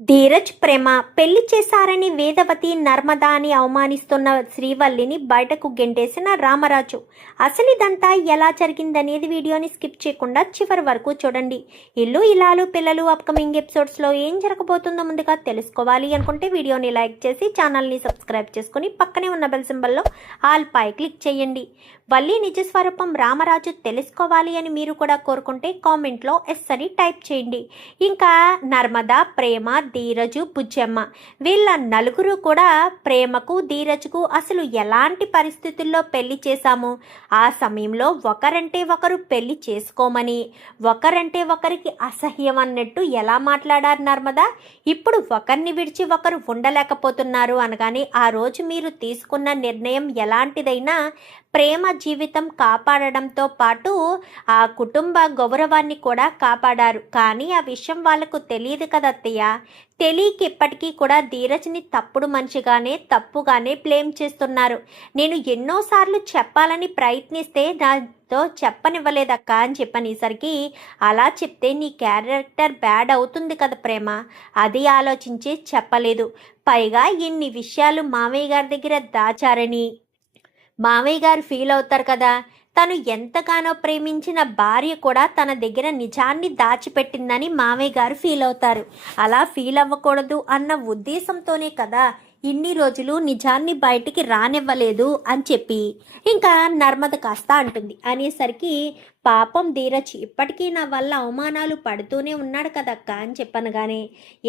ధీరజ్ ప్రేమ పెళ్లి చేశారని వేదవతి నర్మదా అని అవమానిస్తున్న శ్రీవల్లిని బయటకు గెంటేసిన రామరాజు. అసలు ఇదంతా ఎలా జరిగిందనేది వీడియోని స్కిప్ చేయకుండా చివరి వరకు చూడండి. ఇల్లు ఇలాలు పిల్లలు అప్కమింగ్ ఎపిసోడ్స్లో ఏం జరగబోతుందో ముందుగా తెలుసుకోవాలి అనుకుంటే వీడియోని లైక్ చేసి ఛానల్ని సబ్స్క్రైబ్ చేసుకుని పక్కనే ఉన్న బెల్ సింబల్లో ఆల్ పై క్లిక్ చేయండి. వల్లి నిజస్వరూపం రామరాజు తెలుసుకోవాలి అని మీరు కూడా కోరుకుంటే కామెంట్లో ఎస్ అని టైప్ చేయండి. ఇంకా నర్మదా, ప్రేమ, ధీరజు, బుజ్జమ్మ వీళ్ళ నలుగురు కూడా ప్రేమకు ధీరజ్కు అసలు ఎలాంటి పరిస్థితుల్లో పెళ్లి చేశాము, ఆ సమయంలో ఒకరంటే ఒకరు పెళ్లి చేసుకోమని ఒకరంటే ఒకరికి అసహ్యం అన్నట్టు ఎలా మాట్లాడారు నర్మదా. ఇప్పుడు ఒకరిని విడిచి ఒకరు ఉండలేకపోతున్నారు అనగానే ఆ రోజు మీరు తీసుకున్న నిర్ణయం ఎలాంటిదైనా ప్రేమ జీవితం కాపాడడంతో పాటు ఆ కుటుంబ గౌరవాన్ని కూడా కాపాడారు. కానీ ఆ విషయం వాళ్ళకు తెలియదు కదా అత్తయ్య. తెలియక ఇప్పటికీ కూడా ధీరజ్ని తప్పుడు మనిషిగానే తప్పుగానే బ్లేమ్ చేస్తున్నారు. నేను ఎన్నోసార్లు చెప్పాలని ప్రయత్నిస్తే నాతో చెప్పనివ్వలేదక్క అని చెప్పనేసరికి అలా చెప్తే నీ క్యారెక్టర్ బ్యాడ్ అవుతుంది కదా ప్రేమ, అది ఆలోచించి చెప్పలేదు. పైగా ఇన్ని విషయాలు మామయ్య గారి దగ్గర దాచారని మామయ్య గారు ఫీల్ అవుతారు కదా. తను ఎంతగానో ప్రేమించిన భార్య కూడా తన దగ్గర నిజాన్ని దాచిపెట్టిందని మామయ్య గారు ఫీల్ అవుతారు. అలా ఫీల్ అవ్వకూడదు అన్న ఉద్దేశంతోనే కదా ఇన్ని రోజులు నిజాన్ని బయటికి రానివ్వలేదు అని చెప్పి ఇంకా నర్మద కాస్త అంటుంది. అనేసరికి పాపం ధీరజ్ ఇప్పటికీ నా వల్ల అవమానాలు పడుతూనే ఉన్నాడు కదక్క అని చెప్పనగానే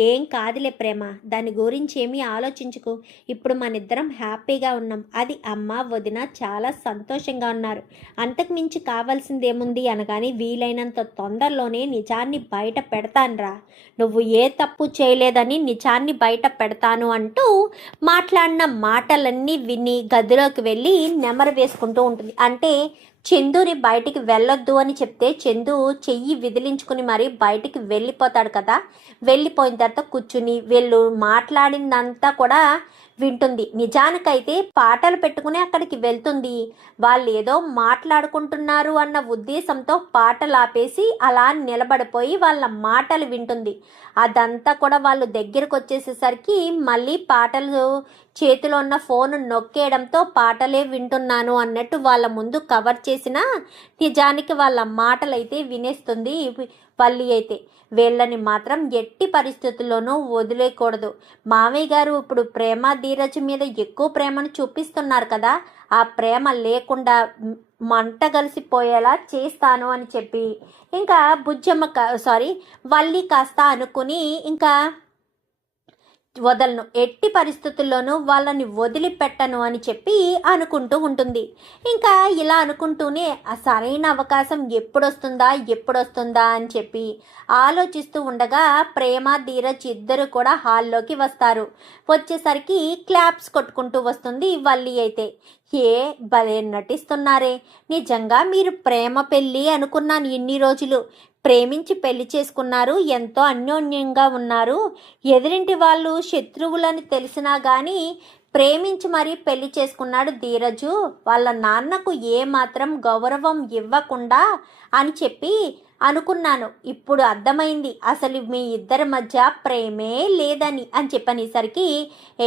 ఏం కాదులే ప్రేమ, దాని గురించి ఏమీ ఆలోచించుకు, ఇప్పుడు మనిద్దరం హ్యాపీగా ఉన్నాం, అది అమ్మ వదిన చాలా సంతోషంగా ఉన్నారు, అంతకు మించి కావాల్సిందేముంది అనగానే వీలైనంత తొందరలోనే నిజాన్ని బయట పెడతానురా, నువ్వు ఏ తప్పు చేయలేదని నిజాన్ని బయట పెడతాను అంటూ మాట్లాడిన మాటలన్నీ విని గదిలోకి వెళ్ళి నెమరు వేసుకుంటూ ఉంటుంది. అంటే చందుని బయటికి వెళ్ళొద్దు అని చెప్తే చందు చెయ్యి విదిలించుకుని మరి బయటికి వెళ్ళిపోతాడు కదా. వెళ్ళిపోయిన తర్వాత కూర్చుని వీళ్ళు మాట్లాడిందంతా కూడా వింటుంది. నిజానికైతే పాటలు పెట్టుకుని అక్కడికి వెళ్తుంది. వాళ్ళు ఏదో మాట్లాడుకుంటున్నారు అన్న ఉద్దేశంతో పాటలు ఆపేసి అలా నిలబడిపోయి వాళ్ళ మాటలు వింటుంది. అదంతా కూడా వాళ్ళు దగ్గరకు వచ్చేసేసరికి మళ్ళీ పాటలు చేతిలో ఉన్న ఫోన్ నొక్కేయడంతో పాటలే వింటున్నాను అన్నట్టు వాళ్ళ ముందు కవర్ చేసిన నిజానికి వాళ్ళ మాటలైతే వినేస్తుంది వల్లి. అయితే వీళ్ళని మాత్రం ఎట్టి పరిస్థితుల్లోనూ వదిలేయకూడదు. మామయ్య గారు ఇప్పుడు ప్రేమ ధీరజ్ మీద ఎక్కువ ప్రేమను చూపిస్తున్నారు కదా, ఆ ప్రేమ లేకుండా మంట కలిసిపోయేలా చేస్తాను అని చెప్పి ఇంకా వల్లి కాస్త అనుకుని ఇంకా వదలను, ఎట్టి పరిస్థితుల్లోనూ వాళ్ళని వదిలిపెట్టను అని చెప్పి అనుకుంటూ ఉంటుంది. ఇంకా ఇలా అనుకుంటూనే ఆ సరైన అవకాశం ఎప్పుడొస్తుందా అని చెప్పి ఆలోచిస్తూ ఉండగా ప్రేమ ధీరజ్ ఇద్దరు కూడా హాల్లోకి వస్తారు. వచ్చేసరికి క్లాప్స్ కొట్టుకుంటూ వస్తుంది వల్లి. అయితే ఏ భలే నటిస్తున్నారే, నిజంగా మీరు ప్రేమ పెళ్ళి అనుకున్నాను ఇన్ని రోజులు, ప్రేమించి పెళ్లి చేసుకున్నారు, ఎంతో అన్యోన్యంగా ఉన్నారు, ఎదురింటి వాళ్ళు శత్రువులని తెలిసినా కానీ ప్రేమించి మరీ పెళ్లి చేసుకున్నాడు ధీరజు, వాళ్ళ నాన్నకు ఏమాత్రం గౌరవం ఇవ్వకుండా అని చెప్పి అనుకున్నాను. ఇప్పుడు అర్థమైంది అసలు మీ ఇద్దరి మధ్య ప్రేమే లేదని అని చెప్పనేసరికి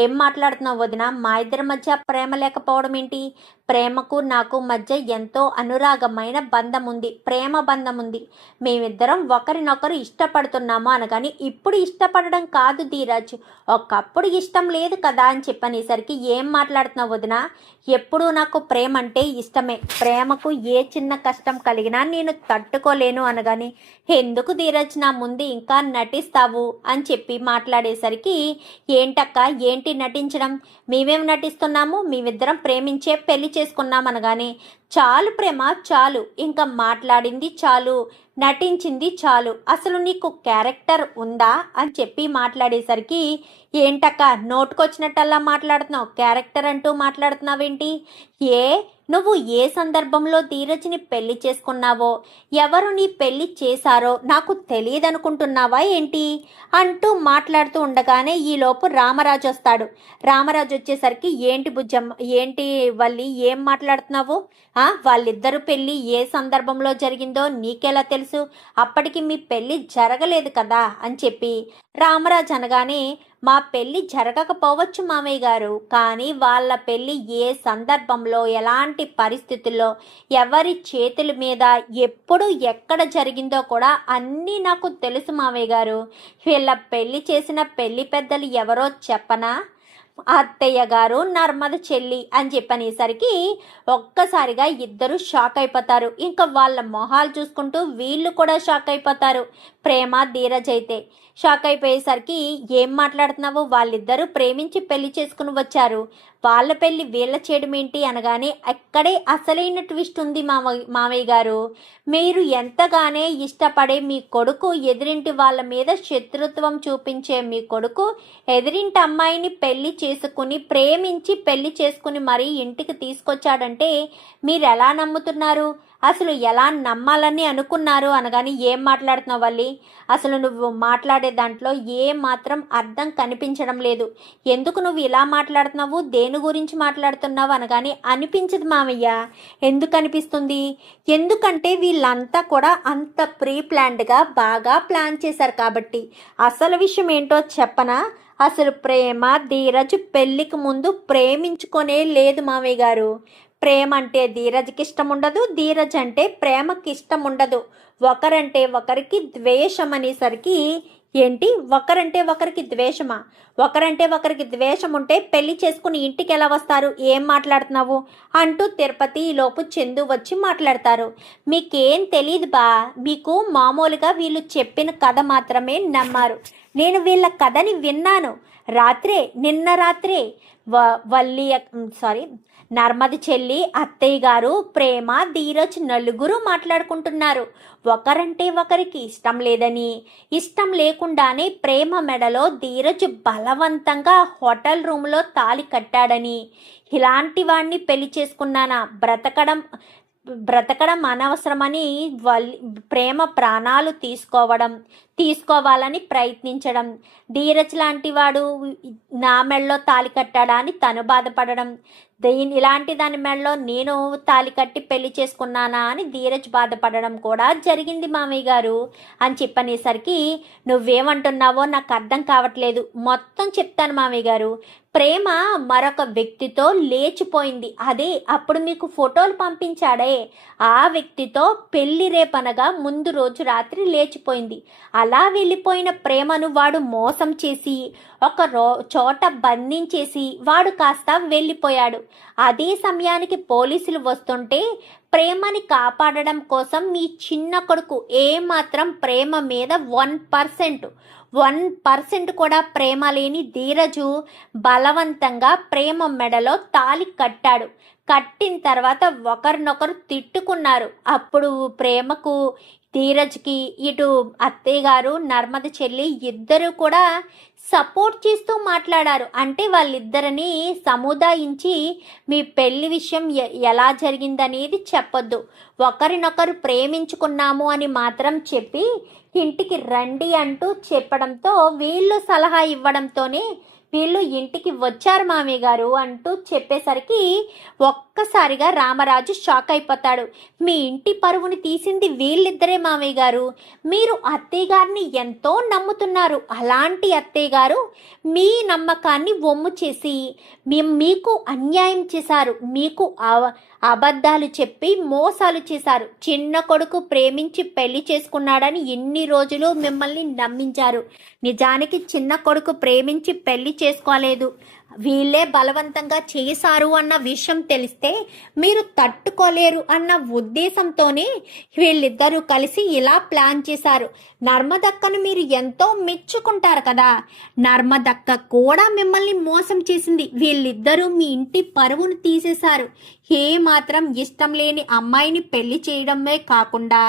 ఏం మాట్లాడుతున్నావు వదిన, మా ఇద్దరి మధ్య ప్రేమ లేకపోవడం ఏంటి, ప్రేమకు నాకు మధ్య ఎంతో అనురాగమైన బంధం ఉంది, ప్రేమ బంధం ఉంది, మేమిద్దరం ఒకరినొకరు ఇష్టపడుతున్నాము అనగాని ఇప్పుడు ఇష్టపడడం కాదు ధీరజ్, ఒకప్పుడు ఇష్టం లేదు కదా అని చెప్పనేసరికి ఏం మాట్లాడుతున్నావు వదిన, ఎప్పుడూ నాకు ప్రేమ అంటే ఇష్టమే, ప్రేమకు ఏ చిన్న కష్టం కలిగినా నేను తట్టుకోలేను అనగాని ఎందుకు ధీరజ్ నా ముందు ఇంకా నటిస్తావు అని చెప్పి మాట్లాడేసరికి ఏంటక్క ఏంటి నటించడం, మేమేం నటిస్తున్నాము, మేమిద్దరం ప్రేమించే పెళ్లి చేసుకున్నాం అనగానే చాలు ప్రేమ చాలు, ఇంకా మాట్లాడింది చాలు, నటించింది చాలు, అసలు నీకు క్యారెక్టర్ ఉందా అని చెప్పి మాట్లాడేసరికి ఏంటక్క నోటుకొచ్చినట్టల్లా మాట్లాడుతున్నావు, క్యారెక్టర్ అంటూ మాట్లాడుతున్నావేంటి, నువ్వు ఏ సందర్భంలో ధీరజ్ని పెళ్లి చేసుకున్నావో ఎవరు నీ పెళ్లి చేశారో నాకు తెలియదనుకుంటున్నావా ఏంటి అంటూ మాట్లాడుతూ ఉండగానే ఈలోపు రామరాజు వస్తాడు. రామరాజు వచ్చేసరికి ఏంటి బుజ్జమ్మ, ఏంటి వల్లి, ఏం మాట్లాడుతున్నావు, వాళ్ళిద్దరు పెళ్ళి ఏ సందర్భంలో జరిగిందో నీకెలా తెలుసు? అప్పటికి మీ పెళ్ళి జరగలేదు కదా అని చెప్పి రామరాజు అనగానే, మా పెళ్ళి జరగకపోవచ్చు మామయ్య గారు, కానీ వాళ్ళ పెళ్ళి ఏ సందర్భంలో ఎలాంటి పరిస్థితుల్లో ఎవరి చేతుల మీద ఎప్పుడు ఎక్కడ జరిగిందో కూడా అన్నీ నాకు తెలుసు మామయ్య గారు. వీళ్ళ పెళ్ళి చేసిన పెళ్లి పెద్దలు ఎవరో చెప్పనా? అత్తయ్య గారు నర్మద చెల్లి అని చెప్పనేసరికి ఒక్కసారిగా ఇద్దరు షాక్ అయిపోతారు. ఇంకా వాళ్ళ మొహాలు చూసుకుంటూ వీళ్ళు కూడా షాక్ అయిపోతారు. ప్రేమ ధీరజ్ అయితే షాక్ అయిపోయేసరికి, ఏం మాట్లాడుతున్నావు? వాళ్ళిద్దరూ ప్రేమించి పెళ్లి చేసుకుని వచ్చారు, వాళ్ళ పెళ్లి వీళ్ళ చేయడం ఏంటి అనగానే, అక్కడే అసలైన ట్విస్ట్ ఉంది మామయ్య గారు. మీరు ఎంతగానే ఇష్టపడే మీ కొడుకు ఎదిరింటి వాళ్ళ మీద శత్రుత్వం చూపించే మీ కొడుకు ఎదిరింటి అమ్మాయిని పెళ్లి చేసుకుని ప్రేమించి పెళ్లి చేసుకుని మరీ ఇంటికి తీసుకొచ్చాడంటే మీరు ఎలా నమ్ముతున్నారు? అసలు ఎలా నమ్మాలని అనుకున్నారు అనగాని, ఏం మాట్లాడుతున్నావు వల్లి? అసలు నువ్వు మాట్లాడే దాంట్లో ఏ మాత్రం అర్థం కనిపించడం లేదు. ఎందుకు నువ్వు ఇలా మాట్లాడుతున్నావు? దేని గురించి మాట్లాడుతున్నావు అనగాని, అనిపించదు మామయ్య. ఎందుకు అనిపిస్తుంది? ఎందుకంటే వీళ్ళంతా కూడా అంత ప్రీ ప్లాన్డ్గా బాగా ప్లాన్ చేశారు కాబట్టి. అసలు విషయం ఏంటో చెప్పనా? అసలు ప్రేమ ధీరజ్ పెళ్ళికి ముందు ప్రేమించుకొనే లేదు మామయ్య గారు. ప్రేమ అంటే ధీరజ్కి ఇష్టం ఉండదు, ధీరజ్ అంటే ప్రేమకి ఇష్టం ఉండదు. ఒకరంటే ఒకరికి ద్వేషం అనేసరికి, ఏంటి ఒకరంటే ఒకరికి ద్వేషమా? ఒకరంటే ఒకరికి ద్వేషం ఉంటే పెళ్లి చేసుకుని ఇంటికి ఎలా వస్తారు? ఏం మాట్లాడుతున్నావు అంటూ తిరుపతి లోపు చందు వచ్చి మాట్లాడతారు. మీకేం తెలియదు బా, మీకు మామూలుగా వీళ్ళు చెప్పిన కథ మాత్రమే నమ్మారు. నేను వీళ్ళ కథని విన్నాను నిన్న రాత్రే. నర్మద చెల్లి, అత్తయ్య గారు, ప్రేమ, ధీరజ్ నలుగురు మాట్లాడుకుంటున్నారు. ఒకరంటే ఒకరికి ఇష్టం లేదని, ఇష్టం లేకుండానే ప్రేమ మెడలో ధీరజ్ బలవంతంగా హోటల్ రూమ్లో తాళి కట్టాడని, ఇలాంటి వాడిని పెళ్లి చేసుకున్నానా, బ్రతకడం అనవసరమని ప్రేమ ప్రాణాలు తీసుకోవాలని ప్రయత్నించడం, ధీరజ్ లాంటి వాడు నా మెడలో తాళి కట్టాడా అని తను బాధపడడం, ఇలాంటి దాని మెడలో నేను తాళి కట్టి పెళ్లి చేసుకున్నానా అని ధీరజ్ బాధపడడం కూడా జరిగింది మామయ్య గారు అని చెప్పనేసరికి, నువ్వేమంటున్నావో నాకు అర్థం కావట్లేదు, మొత్తం చెప్తాను మామయ్య గారు. ప్రేమ మరొక వ్యక్తితో లేచిపోయింది. అదే అప్పుడు మీకు ఫోటోలు పంపించాడే ఆ వ్యక్తితో పెళ్లి రేపనగా ముందు రోజు రాత్రి లేచిపోయింది. అలా వెళ్ళిపోయిన ప్రేమను వాడు మోసం చేసి ఒక చోట బంధించేసి వాడు కాస్త వెళ్ళిపోయాడు. అదే సమయానికి పోలీసులు వస్తుంటే ప్రేమని కాపాడడం కోసం మీ చిన్న కొడుకు ఏమాత్రం ప్రేమ మీద 1% కూడా ప్రేమ లేని ధీరజు బలవంతంగా ప్రేమ మెడలో తాళి కట్టాడు. కట్టిన తర్వాత ఒకరినొకరు తిట్టుకున్నారు. అప్పుడు ప్రేమకు ధీరజ్కి ఇటు అత్తయ్య గారు నర్మద చెల్లి ఇద్దరు కూడా సపోర్ట్ చేస్తూ మాట్లాడారు. అంటే వాళ్ళిద్దరిని సముదాయించి మీ పెళ్లి విషయం ఎలా జరిగిందనేది చెప్పొద్దు, ఒకరినొకరు ప్రేమించుకున్నాము అని మాత్రం చెప్పి ఇంటికి రండి అంటూ చెప్పడంతో వీళ్ళు సలహా ఇవ్వడంతోనే వీళ్ళు ఇంటికి వచ్చారు మామయ్య గారు అంటూ చెప్పేసరికి ఒక్కసారిగా రామరాజు షాక్ అయిపోతాడు. మీ ఇంటి పరువుని తీసింది వీళ్ళిద్దరే మామయ్య గారు. మీరు అత్తయ్య గారిని ఎంతో నమ్ముతున్నారు. అలాంటి అత్తయ్య గారు మీ నమ్మకాన్ని వమ్ము చేసి మీకు అన్యాయం చేశారు. మీకు అబద్ధాలు చెప్పి మోసాలు చేశారు. చిన్న కొడుకు ప్రేమించి పెళ్లి చేసుకున్నాడని ఎన్ని రోజులు మిమ్మల్ని నమ్మించారు. నిజానికి చిన్న కొడుకు ప్రేమించి పెళ్లి చేసుకోలేదు, వీళ్ళే బలవంతంగా చేశారు అన్న విషయం తెలిస్తే మీరు తట్టుకోలేరు అన్న ఉద్దేశంతోనే వీళ్ళిద్దరూ కలిసి ఇలా ప్లాన్ చేశారు. నర్మదక్కను మీరు ఎంతో మెచ్చుకుంటారు కదా, నర్మదక్క కూడా మిమ్మల్ని మోసం చేసింది. వీళ్ళిద్దరూ మీ ఇంటి పరువును తీసేశారు. ఏ మాత్రం ఇష్టం లేని అమ్మాయిని పెళ్లి చేయడమే కాకుండా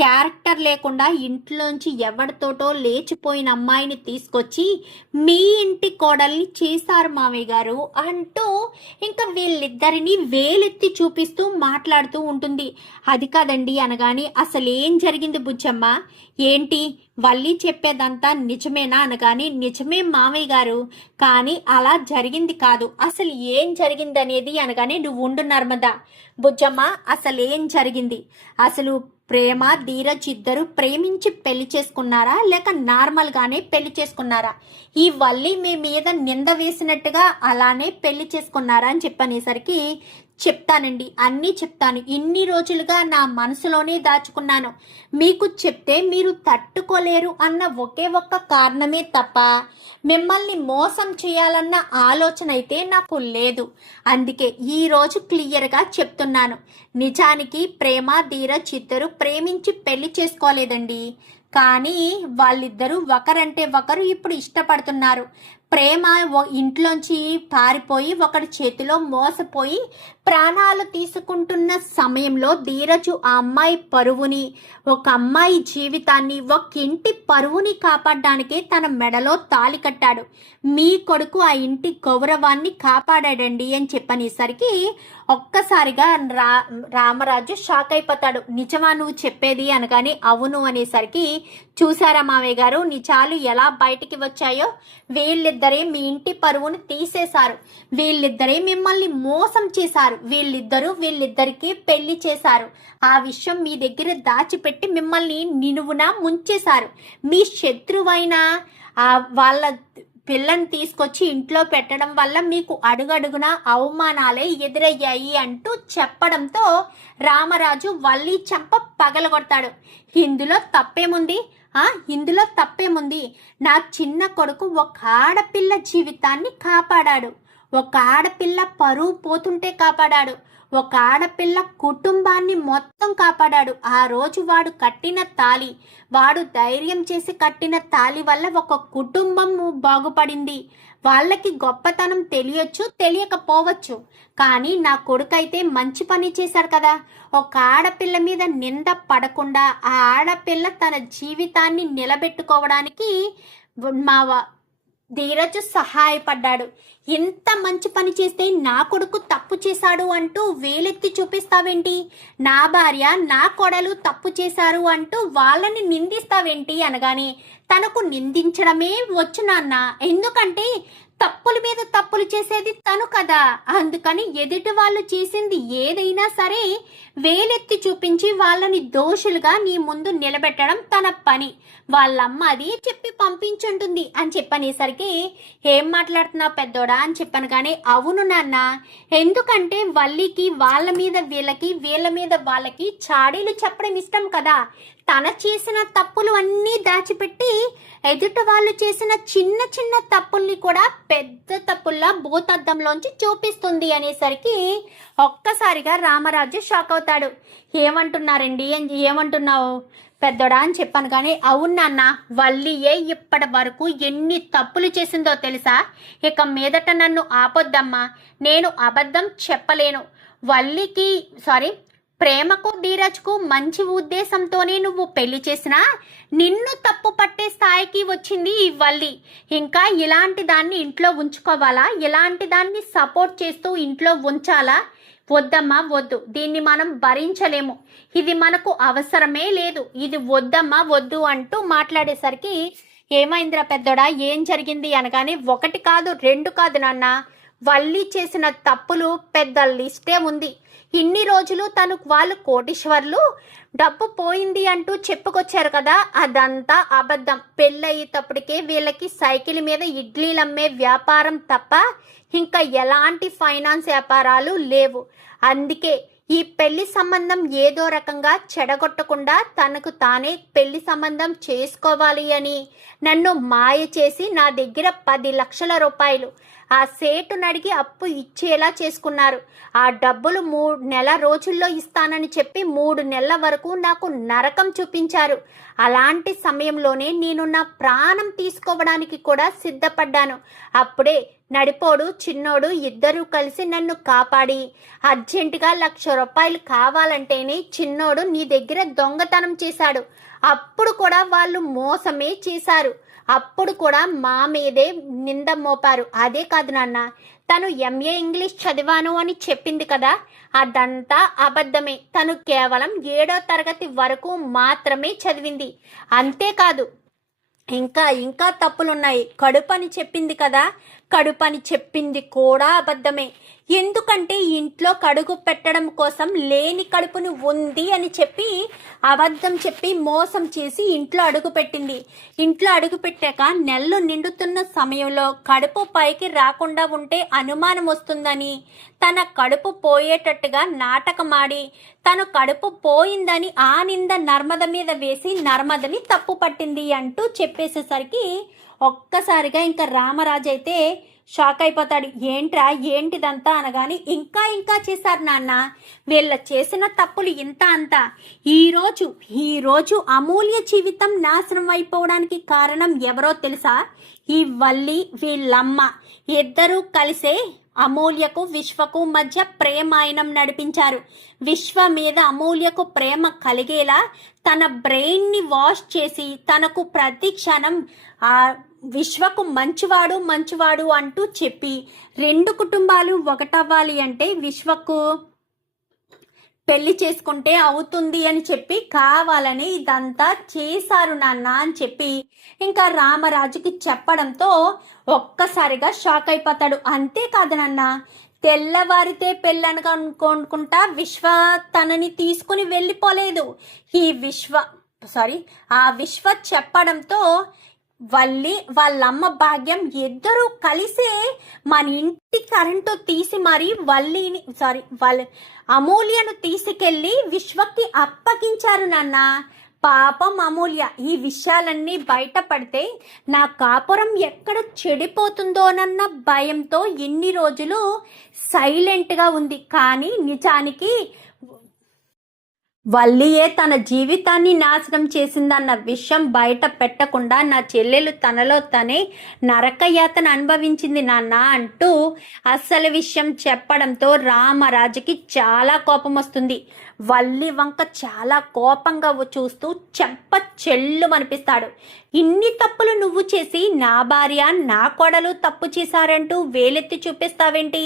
క్యారెక్టర్ లేకుండా ఇంట్లోంచి ఎవరితోటో లేచిపోయిన అమ్మాయిని తీసుకొచ్చి మీ ఇంటి కోడల్ని చేశారు మావయ్య గారు అంటూ ఇంకా వీళ్ళిద్దరిని వేలెత్తి చూపిస్తూ మాట్లాడుతూ ఉంటుంది. అది కాదండి అనగానే అసలు ఏం జరిగింది బుజ్జమ్మ, ఏంటి వల్లి చెప్పేదంతా నిజమేనా అనగానే నిజమే మామయ్య గారు, కానీ అలా జరిగింది కాదు, అసలు ఏం జరిగింది అనేది అనగానే నువ్వు ఉండు నర్మదా. బుజ్జమ్మ అసలు ఏం జరిగింది, అసలు ప్రేమ ధీరజ్ ఇద్దరు ప్రేమించి పెళ్లి చేసుకున్నారా లేక నార్మల్ గానే పెళ్లి చేసుకున్నారా, ఈ వల్లి మీ మీద నింద వేసినట్టుగా అలానే పెళ్లి చేసుకున్నారా అని చెప్పనేసరికి చెప్తానండి, అన్నీ చెప్తాను, ఇన్ని రోజులుగా నా మనసులోనే దాచుకున్నాను, మీకు చెప్తే మీరు తట్టుకోలేరు అన్న ఒకే ఒక్క కారణమే తప్ప మిమ్మల్ని మోసం చేయాలన్న ఆలోచన అయితే నాకు లేదు. అందుకే ఈరోజు క్లియర్గా చెప్తున్నాను, నిజానికి ప్రేమ ధీరజ్ ఇద్దరు ప్రేమించి పెళ్లి చేసుకోలేదండి, కానీ వాళ్ళిద్దరూ ఒకరంటే ఒకరు ఇప్పుడు ఇష్టపడుతున్నారు. ప్రేమ ఇంట్లోంచి పారిపోయి ఒకడి చేతిలో మోసపోయి ప్రాణాలు తీసుకుంటున్న సమయంలో ధీరజు ఆ అమ్మాయి పరువుని, ఒక అమ్మాయి జీవితాన్ని, ఒక ఇంటి పరువుని కాపాడడానికే తన మెడలో తాళి కట్టాడు. మీ కొడుకు ఆ ఇంటి గౌరవాన్ని కాపాడాడండి అని చెప్పనేసరికి ఒక్కసారిగా రామరాజు షాక్ అయిపోతాడు. నిజమా నువ్వు చెప్పేది అనగానే అవును అనేసరికి చూసారా మావయ్య గారు నిజాలు ఎలా బయటికి వచ్చాయో, వీళ్ళిద్దరే మీ ఇంటి పరువును తీసేశారు, వీళ్ళిద్దరే మిమ్మల్ని మోసం చేశారు, వీళ్ళిద్దరికి పెళ్లి చేశారు, ఆ విషయం మీ దగ్గర దాచిపెట్టి మిమ్మల్ని నిలువున ముంచేశారు, మీ శత్రువైన వాళ్ళ పిల్లని తీసుకొచ్చి ఇంట్లో పెట్టడం వల్ల మీకు అడుగడుగున అవమానాలే ఎదురయ్యాయి అంటూ చెప్పడంతో రామరాజు వల్లి చెంప పగలగొడతాడు. ఇందులో తప్పేముంది, ఇందులో తప్పేముంది, నా చిన్న కొడుకు ఒక ఆడపిల్ల జీవితాన్ని కాపాడాడు, ఒక ఆడపిల్ల పరువు పోతుంటే కాపాడాడు, ఒక ఆడపిల్ల కుటుంబాన్ని మొత్తం కాపాడాడు. ఆ రోజు వాడు కట్టిన తాళి, వాడు ధైర్యం చేసి కట్టిన తాళి వల్ల ఒక కుటుంబం బాగుపడింది. వాళ్ళకి గొప్పతనం తెలియచ్చు తెలియకపోవచ్చు, కానీ నా కొడుకైతే మంచి పని చేశారు కదా. ఒక ఆడపిల్ల మీద నింద పడకుండా ఆ ఆడపిల్ల తన జీవితాన్ని నిలబెట్టుకోవడానికి మా ధీరజ్ సహాయపడ్డాడు. ఇంత మంచి పని చేస్తే నా కొడుకు తప్పు చేశాడు అంటూ వేలెత్తి చూపిస్తావేంటి, నా భార్య నా కోడలు తప్పు చేశారు అంటూ వాళ్ళని నిందిస్తావేంటి అనగానే తనకు నిందించడమే వచ్చు నాన్న, ఎందుకంటే తప్పుల మీద తప్పులు చేసేది తను కదా, అందుకని ఎదుటి వాళ్ళు చేసింది ఏదైనా సరే వేలెత్తి చూపించి వాళ్ళని దోషులుగా నీ ముందు నిలబెట్టడం తన పని. వాళ్ళమ్మ అది చెప్పి పంపించుంటుంది అని చెప్పనేసరికి ఏం మాట్లాడుతున్నావు పెద్దోడా అని చెప్పాను. కానీ అవును నాన్న, ఎందుకంటే వల్లికి వాళ్ళ మీద వీళ్ళకి, వీళ్ళ మీద వాళ్ళకి చాడీలు చెప్పడం ఇష్టం కదా. తన చేసిన తప్పులు అన్నీ దాచిపెట్టి ఎదుటి వాళ్ళు చేసిన చిన్న చిన్న తప్పుల్ని కూడా పెద్ద తప్పుల్లా భూతద్దంలోంచి చూపిస్తుంది అనేసరికి ఒక్కసారిగా రామరాజు షాక్ అవుతాడు. ఏమంటున్నారండి, ఏమంటున్నావు పెద్దోడా అని చెప్పాను. కానీ అవును నాన్న, వల్లియే ఇప్పటి వరకు ఎన్ని తప్పులు చేసిందో తెలుసా, ఇక మీదట నన్ను ఆపొద్దమ్మా, నేను అబద్ధం చెప్పలేను. ప్రేమకు ధీరజ్కు మంచి ఉద్దేశంతోనే నువ్వు పెళ్లి చేసినా నిన్ను తప్పు పట్టే స్థాయికి వచ్చింది ఈ వల్లి. ఇంకా ఇలాంటి దాన్ని ఇంట్లో ఉంచుకోవాలా, ఇలాంటి దాన్ని సపోర్ట్ చేస్తూ ఇంట్లో ఉంచాలా? వద్దమ్మా వద్దు, దీన్ని మనం భరించలేము, ఇది మనకు అవసరమే లేదు, ఇది వద్దమ్మా వద్దు అంటూ మాట్లాడేసరికి ఏమైందిరా పెద్దోడా, ఏం జరిగింది అనగానే ఒకటి కాదు రెండు కాదు నాన్న, వల్లి చేసిన తప్పులు పెద్ద లిస్టే ఉంది. ఇన్ని రోజులు వాళ్ళు కోటీశ్వర్లు, డబ్బు పోయింది అంటూ చెప్పుకొచ్చారు కదా, అదంతా అబద్ధం. పెళ్ళయ్యేటప్పటికే వీళ్ళకి సైకిల్ మీద ఇడ్లీలు అమ్మే వ్యాపారం తప్ప ఇంకా ఎలాంటి ఫైనాన్స్ వ్యాపారాలు లేవు. అందుకే ఈ పెళ్లి సంబంధం ఏదో రకంగా చెడగొట్టకుండా తనకు తానే పెళ్లి సంబంధం చేసుకోవాలి అని నన్ను మాయ చేసి నా దగ్గర 10 లక్షల రూపాయలు ఆ సేటుని అడిగి అప్పు ఇచ్చేలా చేసుకున్నారు. ఆ డబ్బులు 3 నెల రోజుల్లో ఇస్తానని చెప్పి 3 నెలల వరకు నాకు నరకం చూపించారు. అలాంటి సమయంలోనే నేను నా ప్రాణం తీసుకోవడానికి కూడా సిద్ధపడ్డాను. అప్పుడే నడిపోడు చిన్నోడు ఇద్దరూ కలిసి నన్ను కాపాడి అర్జెంటుగా 1,00,000 రూపాయలు కావాలంటేనే చిన్నోడు నీ దగ్గర దొంగతనం చేశాడు. అప్పుడు కూడా వాళ్ళు మోసమే చేశారు. అప్పుడు కూడా మా మీదే నింద మోపారు. అదే కాదు నాన్న, తను ఎంఏ ఇంగ్లీష్ చదివాను అని చెప్పింది కదా, అదంతా అబద్ధమే. తను కేవలం 7వ తరగతి వరకు మాత్రమే చదివింది. అంతేకాదు ఇంకా తప్పులున్నాయి. కడుపని చెప్పింది కదా, కడుపని చెప్పింది కూడా అబద్ధమే. ఎందుకంటే ఇంట్లో కడుగు పెట్టడం కోసం లేని కడుపును ఉంది అని చెప్పి అబద్ధం చెప్పి మోసం చేసి ఇంట్లో అడుగు పెట్టింది. ఇంట్లో అడుగు పెట్టాక నెలలు నిండుతున్న సమయంలో కడుపు పైకి రాకుండా ఉంటే అనుమానం వస్తుందని తన కడుపు పోయేటట్టుగా నాటకమాడి తను కడుపు పోయిందని ఆ నింద నర్మద మీద వేసి నర్మదని తప్పు పట్టింది అంటూ చెప్పేసేసరికి ఒక్కసారిగా ఇంకా రామరాజు అయితే షాక్ అయిపోతాడు. ఏంట్రా ఏంటిదంతా అనగాని ఇంకా చేశారు నాన్న, వీళ్ళ చేసిన తప్పులు ఇంత అంతా. ఈరోజు అమూల్య జీవితం నాశనం అయిపోవడానికి కారణం ఎవరో తెలుసా? ఈ వల్లి వీళ్ళమ్మ ఇద్దరూ కలిసే అమూల్యకు విశ్వకు మధ్య ప్రేమాయణం నడిపించారు. విశ్వ మీద అమూల్యకు ప్రేమ కలిగేలా తన బ్రెయిన్ని వాష్ చేసి తనకు ప్రతి క్షణం ఆ విశ్వకు మంచివాడు అంటూ చెప్పి 2 కుటుంబాలు ఒకటవ్వాలి అంటే విశ్వకు పెళ్లి చేసుకుంటే అవుతుంది అని చెప్పి కావాలని ఇదంతా చేశారు నాన్న అని చెప్పి ఇంకా రామరాజుకి చెప్పడంతో ఒక్కసారిగా షాక్ అయిపోతాడు. అంతేకాదు నాన్న, తెల్లవారితే పెళ్ళనగా అనుకుంటా విశ్వ తనని తీసుకుని వెళ్ళిపోలేదు. ఆ విశ్వ చెప్పడంతో వల్లి వాళ్ళమ్మ భాగ్యం ఇద్దరూ కలిసే మన ఇంటి కరెంటు తీసి మరి అమూల్యను తీసుకెళ్లి విశ్వకి అప్పగించారు నాన్న. పాపం అమూల్య ఈ విషయాలన్నీ బయటపడితే నా కాపురం ఎక్కడ చెడిపోతుందోనన్న భయంతో ఇన్ని రోజులు సైలెంట్గా ఉంది. కానీ నిజానికి వల్లియే తన జీవితాన్ని నాశనం చేసిందన్న విషయం బయట పెట్టకుండా నా చెల్లెలు తనలో తనే నరకయాతన అనుభవించింది నాన్న అంటూ అసలు విషయం చెప్పడంతో రామరాజుకి చాలా కోపం వస్తుంది. వల్లి వంక చాలా కోపంగా చూస్తూ చెంప చెల్లు అనిపిస్తాడు. ఇన్ని తప్పులు నువ్వు చేసి నా భార్య నా కోడలు తప్పు చేశారంటూ వేలెత్తి చూపిస్తావేంటి?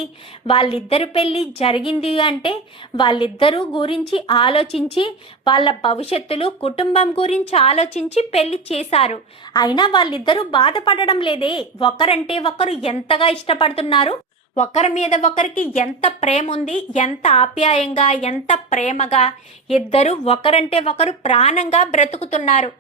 వాళ్ళిద్దరు పెళ్ళి జరిగింది అంటే వాళ్ళిద్దరూ గురించి ఆలోచించి వాళ్ళ భవిష్యత్తులు కుటుంబం గురించి ఆలోచించి పెళ్లి చేశారు. అయినా వాళ్ళిద్దరూ బాధపడడం లేదే. ఒకరంటే ఒకరు ఎంతగా ఇష్టపడుతున్నారు, ఒకరి మీద ఒకరికి ఎంత ప్రేమ ఉంది, ఎంత ఆప్యాయంగా ఎంత ప్రేమగా ఇద్దరు ఒకరంటే ఒకరు ప్రాణంగా బ్రతుకుతున్నారు.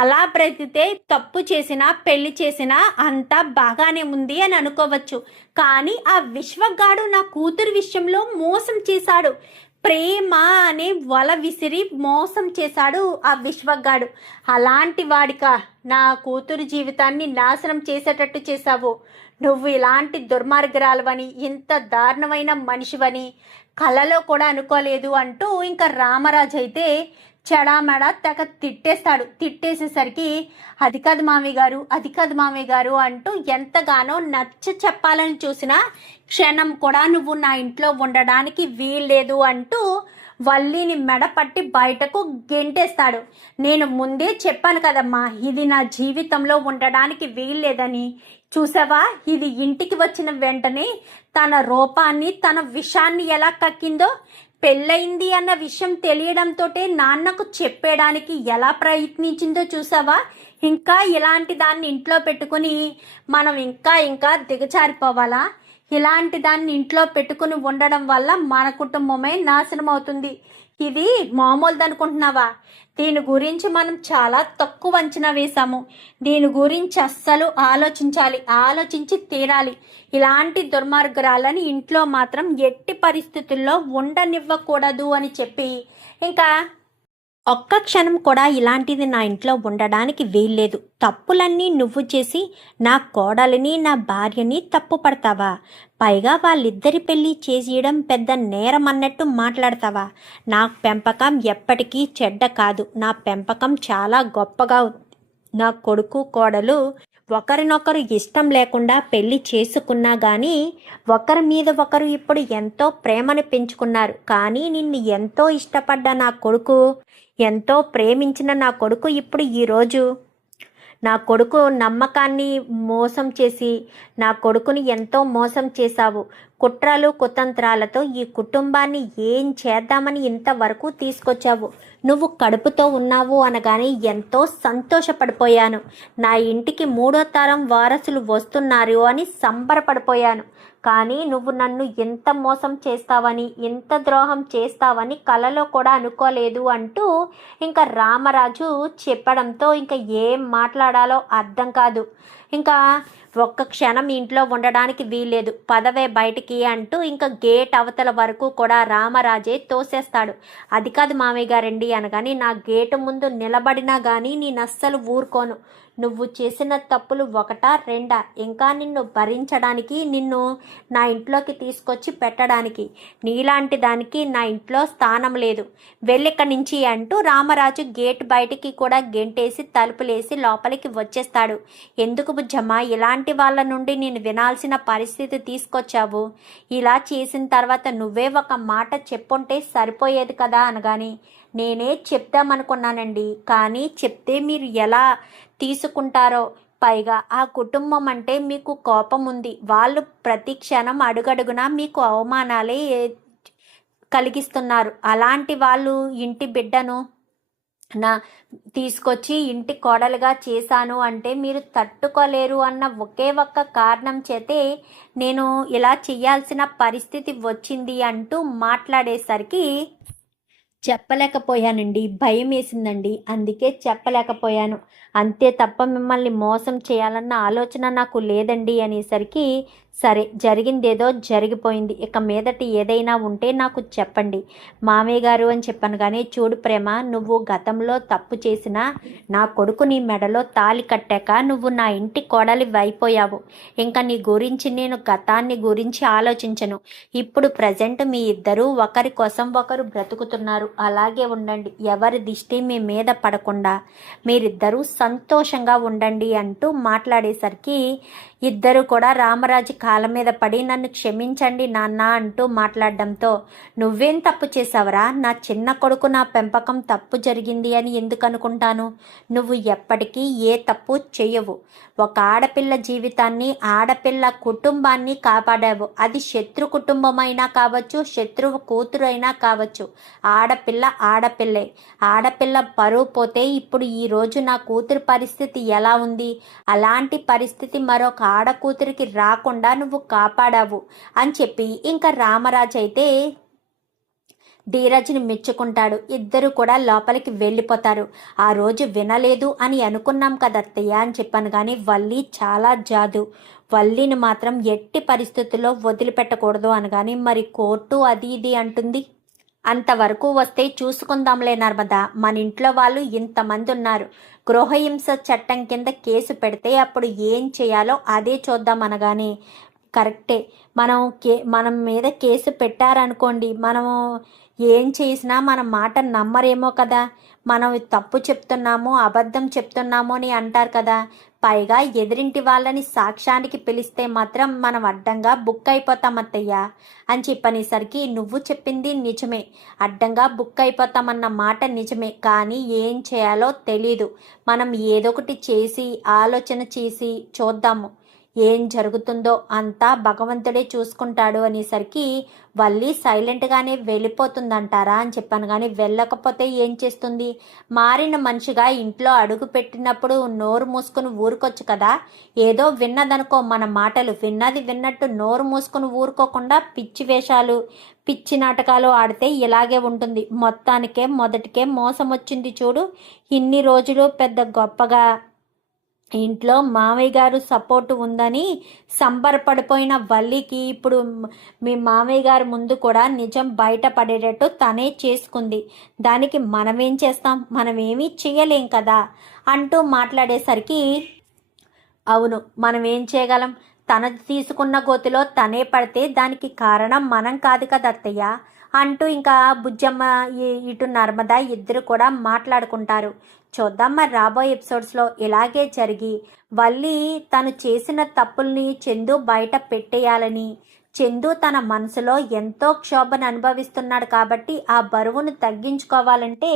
అలా బ్రతికితే తప్పు చేసినా పెళ్లి చేసినా అంతా బాగానే ఉంది అని అనుకోవచ్చు. కానీ ఆ విశ్వగాడు నా కూతురు విషయంలో మోసం చేశాడు. ప్రేమ అనే వల విసిరి మోసం చేశాడు ఆ విశ్వగాడు. అలాంటి వాడికా నా కూతురు జీవితాన్ని నాశనం చేసేటట్టు చేశావు. నువ్వు ఇలాంటి దుర్మార్గురాలువని, ఇంత దారుణమైన మనిషివని కలలో కూడా అనుకోలేదు అంటూ ఇంకా రామరాజు అయితే చెడామెడ తెగ తిట్టేస్తాడు. తిట్టేసేసరికి అది కాదు మామయ్య గారు అంటూ ఎంతగానో నచ్చ చెప్పాలని చూసినా క్షణం కూడా నువ్వు నా ఇంట్లో ఉండడానికి వీల్లేదు అంటూ వల్లిని మెడపట్టి బయటకు గెంటేస్తాడు. నేను ముందే చెప్పాను కదమ్మా, ఇది నా జీవితంలో ఉండడానికి వీల్లేదని. చూసావా, ఇది ఇంటికి వచ్చిన వెంటనే తన రూపాన్ని తన విషాన్ని ఎలా కక్కిందో. పెళ్ళయింది అన్న విషయం తెలియడంతో నాన్నకు చెప్పేయడానికి ఎలా ప్రయత్నించిందో చూసావా. ఇంకా ఇలాంటి దాన్ని ఇంట్లో పెట్టుకుని మనం ఇంకా దిగజారిపోవాలా? ఇలాంటి దాన్ని ఇంట్లో పెట్టుకుని ఉండడం వల్ల మన కుటుంబమే నాశనం అవుతుంది. ఇది మామూలుది అనుకుంటున్నావా? దీని గురించి మనం చాలా తక్కువ అంచనా వేశాము. దీని గురించి అస్సలు ఆలోచించి తీరాలి. ఇలాంటి దుర్మార్గురాలని ఇంట్లో మాత్రం ఎట్టి పరిస్థితుల్లో ఉండనివ్వకూడదు అని చెప్పి ఇంకా ఒక్క క్షణం కూడా ఇలాంటిది నా ఇంట్లో ఉండడానికి వీల్లేదు. తప్పులన్నీ నువ్వు చేసి నా కోడలిని నా భార్యని తప్పు పడతావా? పైగా వాళ్ళిద్దరి పెళ్ళి చేసేయడం పెద్ద నేరం అన్నట్టు మాట్లాడతావా? నా పెంపకం ఎప్పటికీ చెడ్డ కాదు. నా పెంపకం చాలా గొప్పగా ఉంది. నా కొడుకు కోడలు ఒకరినొకరు ఇష్టం లేకుండా పెళ్లి చేసుకున్నా కానీ ఒకరి మీద ఒకరు ఇప్పుడు ఎంతో ప్రేమను పెంచుకున్నారు. కానీ నిన్ను ఎంతో ఇష్టపడ్డ నా కొడుకు, ఎంతో ప్రేమించిన నా కొడుకు ఇప్పుడు ఈరోజు నా కొడుకు నమ్మకాన్ని మోసం చేసి నా కొడుకుని ఎంతో మోసం చేశావు. కుట్రలు కుతంత్రాలతో ఈ కుటుంబాన్ని ఏం చేద్దామని ఇంతవరకు తీసుకొచ్చావు. నువ్వు కడుపుతో ఉన్నావు అనగానే ఎంతో సంతోషపడిపోయాను. నా ఇంటికి 3వ తరం వారసులు వస్తున్నారు అని సంబరపడిపోయాను. కానీ నువ్వు నన్ను ఎంత మోసం చేస్తావని, ఎంత ద్రోహం చేస్తావని కలలో కూడా అనుకోలేదు అంటూ ఇంకా రామరాజు చెప్పడంతో ఇంకా ఏం మాట్లాడాలో అర్థం కాదు. ఇంకా ఒక్క క్షణం ఇంట్లో ఉండడానికి వీల్లేదు, పదవే బయటికి అంటూ ఇంకా గేట్ అవతల వరకు కూడా రామరాజే తోసేస్తాడు. అది కాదు మామయ్య గారండి అనగాని, నా గేటు ముందు నిలబడినా కానీ నేను అస్సలు ఊరుకోను. నువ్వు చేసిన తప్పులు 1, 2 ఇంకా నిన్ను భరించడానికి, నిన్ను నా ఇంట్లోకి తీసుకొచ్చి పెట్టడానికి, నీలాంటి దానికి నా ఇంట్లో స్థానం లేదు, వెళ్ళిక్కడి నుంచి అంటూ రామరాజు గేట్ బయటికి కూడా గెంటేసి తలుపులేసి లోపలికి వచ్చేస్తాడు. ఎందుకు బుజ్జమ్మ ఇలాంటి వాళ్ళ నుండి నేను వినాల్సిన పరిస్థితి తీసుకొచ్చావు? ఇలా చేసిన తర్వాత నువ్వే ఒక మాట చెప్పుంటే సరిపోయేది కదా అనగాని, నేనే చెప్దామనుకున్నానండి, కానీ చెప్తే మీరు ఎలా తీసుకుంటారో. పైగా ఆ కుటుంబం అంటే మీకు కోపం ఉంది. వాళ్ళు ప్రతి క్షణం అడుగడుగునా మీకు అవమానాలే కలిగిస్తున్నారు. అలాంటి వాళ్ళు ఇంటి బిడ్డను నా తీసుకొచ్చి ఇంటి కోడలుగా చేశాను అంటే మీరు తట్టుకోలేరు అన్న ఒకే ఒక్క కారణం చేతే నేను ఇలా చేయాల్సిన పరిస్థితి వచ్చింది అంటూ మాట్లాడేసరికి చెప్పలేకపోయానండి, భయం వేసిందండి, అందుకే చెప్పలేకపోయాను, అంతే తప్ప మిమ్మల్ని మోసం చేయాలన్న ఆలోచన నాకు లేదండి అనేసరికి, సరే జరిగిందేదో జరిగిపోయింది, ఇక మీదటి ఏదైనా ఉంటే నాకు చెప్పండి మామయ్య గారు అని చెప్పాను. కానీ చూడు ప్రేమ, నువ్వు గతంలో తప్పు చేసినా నా కొడుకు నీ మెడలో తాళి కట్టాక నువ్వు నా ఇంటి కోడలి అయిపోయావు. ఇంకా నీ గురించి నేను గతాన్ని గురించి ఆలోచించను. ఇప్పుడు ప్రజెంట్ మీ ఇద్దరూ ఒకరి కోసం ఒకరు బ్రతుకుతున్నారు. అలాగే ఉండండి, ఎవరి దిష్టి మీ మీద పడకుండా మీరిద్దరూ సంతోషంగా ఉండండి అంటూ మాట్లాడేసరికి ఇద్దరు కూడా రామరాజు కాళ్ళ మీద పడి నన్ను క్షమించండి నాన్న అంటూ మాట్లాడడంతో, నువ్వేం తప్పు చేసావరా? నా చిన్న కొడుకు నా పెంపకం తప్పు జరిగింది అని ఎందుకు అనుకుంటాను? నువ్వు ఎప్పటికీ ఏ తప్పు చెయ్యవు. ఒక ఆడపిల్ల జీవితాన్ని, ఆడపిల్ల కుటుంబాన్ని కాపాడావు. అది శత్రు కుటుంబమైనా కావచ్చు, శత్రువు కూతురు అయినా కావచ్చు. ఆడపిల్ల ఆడపిల్లే. ఆడపిల్ల పరువు పోతే ఇప్పుడు ఈరోజు నా కూతురు పరిస్థితి ఎలా ఉంది? అలాంటి పరిస్థితి మరొక ఆడకూతురికి రాకుండా నువ్వు కాపాడావు అని చెప్పి ఇంకా రామరాజు అయితే ధీరజ్ని మెచ్చుకుంటాడు. ఇద్దరు కూడా లోపలికి వెళ్ళిపోతారు. ఆ రోజు వినలేదు అని అనుకున్నాం కదా అత్తయ్య అని చెప్పాను, కానీ వల్లి చాలా జాదు. వల్లిని మాత్రం ఎట్టి పరిస్థితుల్లో వదిలిపెట్టకూడదు అనగాని, మరి కోర్టు అది ఇది అంటుంది. అంతవరకు వస్తే చూసుకుందాంలే నర్మదా, మన ఇంట్లో వాళ్ళు ఇంతమంది ఉన్నారు. గృహహింస చట్టం కింద కేసు పెడితే అప్పుడు ఏం చేయాలో అదే చూద్దాం అనగానే, కరెక్టే, మనం మీద కేసు పెట్టారనుకోండి, మనము ఏం చేసినా మన మాట నమ్మరేమో కదా, మనం తప్పు చెప్తున్నాము, అబద్ధం చెప్తున్నాము అని అంటారు కదా. పైగా ఎదిరింటి వాళ్ళని సాక్ష్యానికి పిలిస్తే మాత్రం మనం అడ్డంగా బుక్ అయిపోతాం అత్తయ్య అని చెప్పనేసరికి, నువ్వు చెప్పింది నిజమే, అడ్డంగా బుక్ అయిపోతామన్న మాట నిజమే, కానీ ఏం చేయాలో తెలీదు. మనం ఏదొకటి చేసి ఆలోచన చేసి చూద్దాము, ఏం జరుగుతుందో అంతా భగవంతుడే చూసుకుంటాడు అనేసరికి వల్లి సైలెంట్గానే వెళ్ళిపోతుందంటారా అని చెప్పాను. కానీ వెళ్ళకపోతే ఏం చేస్తుంది? మారిన మనిషిగా ఇంట్లో అడుగు పెట్టినప్పుడు నోరు మూసుకుని ఊరుకోవచ్చు కదా. ఏదో విన్నదనుకో మన మాటలు, విన్నది విన్నట్టు నోరు మూసుకుని ఊరుకోకుండా పిచ్చి వేషాలు, పిచ్చి నాటకాలు ఆడితే ఇలాగే ఉంటుంది. మొత్తానికే మొదటికే మోసం వచ్చింది చూడు. ఇన్ని రోజులు పెద్ద గొప్పగా ఇంట్లో మామయ్య గారు సపోర్ట్ ఉందని సంబరపడిపోయిన వల్లికి ఇప్పుడు మీ మామయ్య గారు ముందు కూడా నిజం బయటపడేటట్టు తనే చేసుకుంది. దానికి మనమేం చేస్తాం, మనమేమీ చేయలేం కదా అంటూ మాట్లాడేసరికి, అవును మనం ఏం చేయగలం, తనది తీసుకున్న గోతిలో తనే పడితే దానికి కారణం మనం కాదు కదా అత్తయ్య అంటూ ఇంకా బుజ్జమ్మ ఇటు నర్మద ఇద్దరు కూడా మాట్లాడుకుంటారు. చూద్దాం మరి రాబోయే ఎపిసోడ్స్లో ఇలాగే జరిగి వల్లి తను చేసిన తప్పుల్ని చందు బయట పెట్టేయాలని, చందు తన మనసులో ఎంతో క్షోభను అనుభవిస్తున్నాడు కాబట్టి ఆ బరువును తగ్గించుకోవాలంటే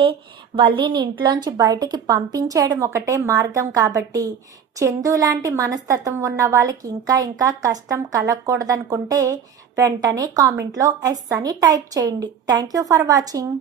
వల్లిని ఇంట్లోంచి బయటికి పంపించేయడం ఒకటే మార్గం కాబట్టి చందు లాంటి మనస్తత్వం ఉన్న వాళ్ళకి ఇంకా ఇంకా కష్టం కలగకూడదనుకుంటే వెంటనే కామెంట్లో ఎస్ అని టైప్ చేయండి. Thank you for watching.